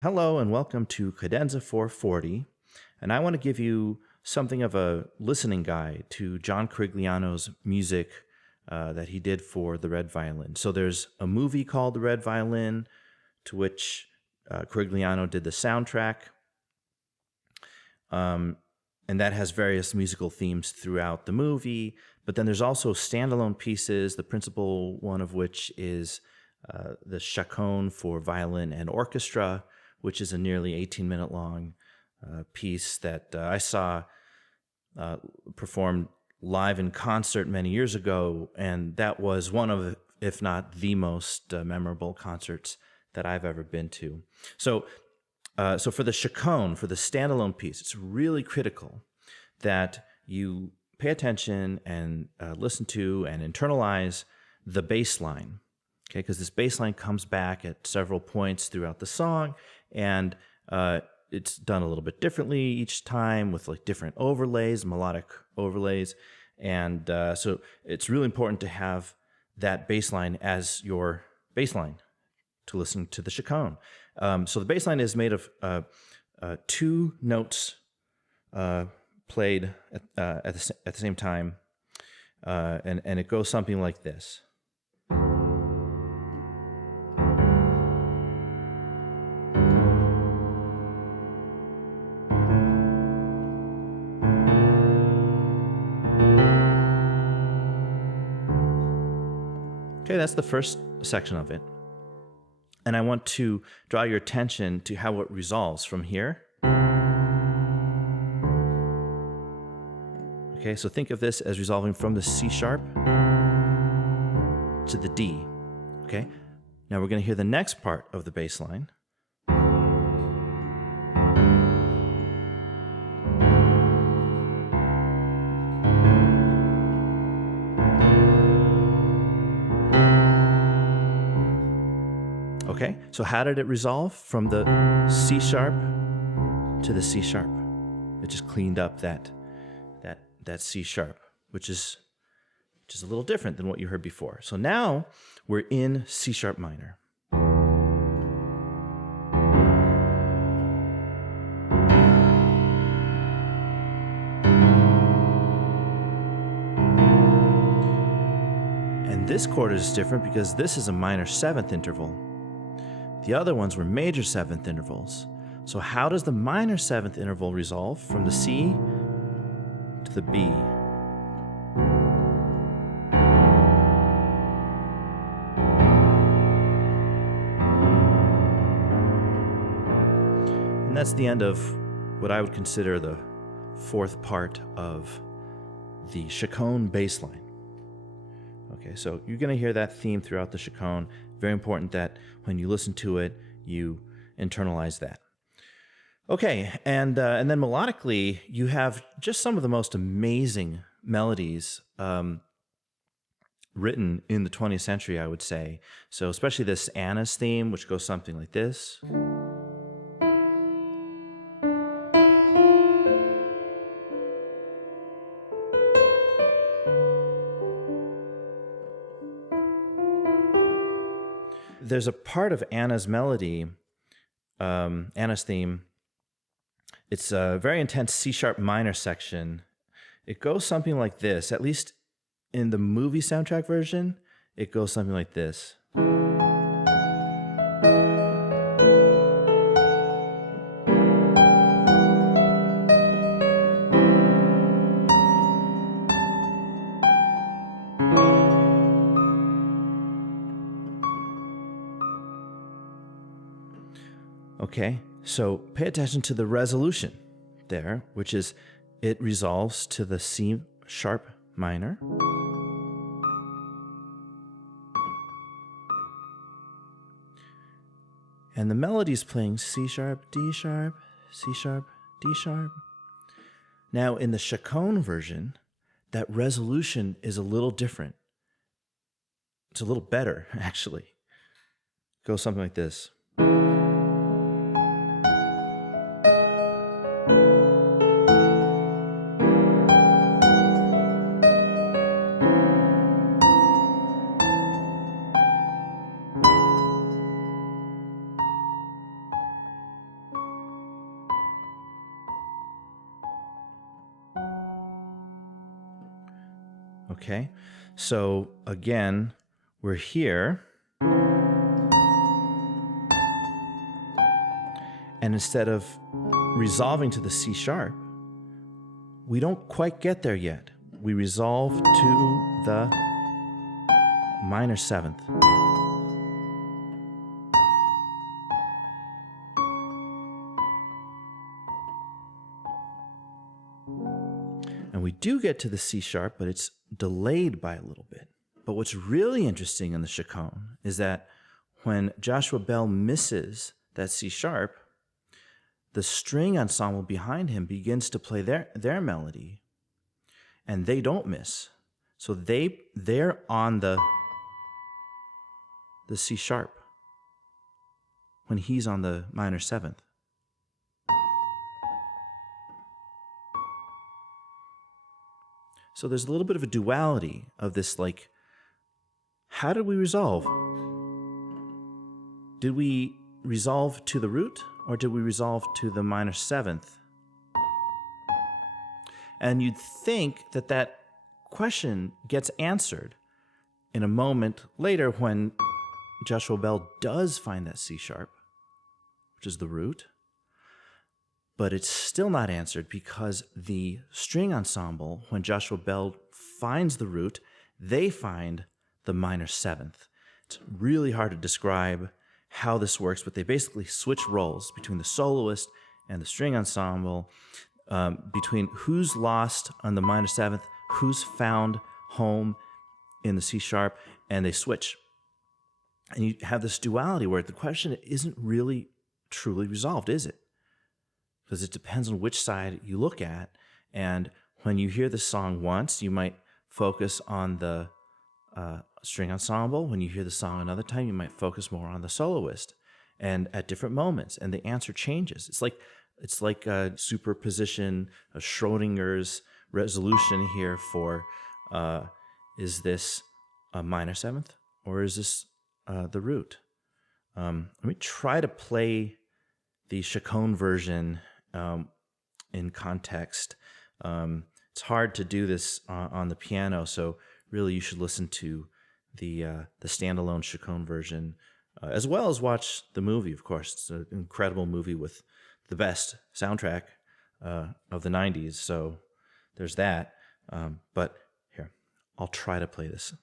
Hello and welcome to Cadenza 440, and I want to give you something of a listening guide to John Corigliano's music that he did for the Red Violin. So there's a movie called The Red Violin, to which Corigliano did the soundtrack, and that has various musical themes throughout the movie. But then there's also standalone pieces, the principal one of which is the Chaconne for violin and orchestra, which is a nearly 18-minute long piece that I saw performed live in concert many years ago, and that was one of, if not the most memorable concerts that I've ever been to. So for the Chaconne, for the standalone piece, it's really critical that you pay attention and listen to and internalize the bass line. Okay, because this bass line comes back at several points throughout the song, and it's done a little bit differently each time with like different overlays, melodic overlays, and so it's really important to have that bass line as your bass line to listen to the Chaconne. So the bass line is made of two notes played at the same time, and it goes something like this. Okay, that's the first section of it. And I want to draw your attention to how it resolves from here. Okay, so think of this as resolving from the C sharp to the D. Okay, now we're going to hear the next part of the bass line. Okay, so how did it resolve from the C sharp to the C sharp? It just cleaned up that C sharp, which is a little different than what you heard before. So now we're in C sharp minor. And this chord is different because this is a minor seventh interval. The other ones were major seventh intervals. So how does the minor seventh interval resolve from the C to the B? And that's the end of what I would consider the fourth part of the Chaconne bass line. Okay, so you're going to hear that theme throughout the Chaconne. Very important that when you listen to it, you internalize that. Okay, and then melodically, you have just some of the most amazing melodies written in the 20th century, I would say. So especially this Anna's theme, which goes something like this. There's a part of Anna's melody, Anna's theme. It's a very intense C sharp minor section. It goes something like this, at least in the movie soundtrack version, it goes something like this. Okay, so pay attention to the resolution there, which is it resolves to the C sharp minor. And the melody is playing C sharp, D sharp, C sharp, D sharp. Now in the Chaconne version, that resolution is a little different. It's a little better, actually. It goes something like this. Okay, so again, we're here. And instead of resolving to the C sharp, we don't quite get there yet. We resolve to the minor seventh. And we do get to the C sharp, but it's delayed by a little bit. But what's really interesting in the Chaconne is that when Joshua Bell misses that C sharp, the string ensemble behind him begins to play their melody, and they don't miss. So they're on the C sharp when he's on the minor seventh. So there's a little bit of a duality of this, like, how did we resolve? Did we resolve to the root, or did we resolve to the minor seventh? And you'd think that that question gets answered in a moment later when Joshua Bell does find that C sharp, which is the root. But it's still not answered because the string ensemble, when Joshua Bell finds the root, they find the minor seventh. It's really hard to describe how this works, but they basically switch roles between the soloist and the string ensemble, between who's lost on the minor seventh, who's found home in the C sharp, and they switch. And you have this duality where the question isn't really truly resolved, is it? Because it depends on which side you look at. And when you hear the song once, you might focus on the string ensemble. When you hear the song another time, you might focus more on the soloist, and at different moments. And the answer changes. It's like a superposition, a Schrodinger's resolution here for is this a minor seventh or is this the root? Let me try to play the Chaconne version in context. It's hard to do this on the piano, so really you should listen to the standalone Chaconne version, as well as watch the movie, of course. It's an incredible movie with the best soundtrack of the 90s, so there's that. But here, I'll try to play this.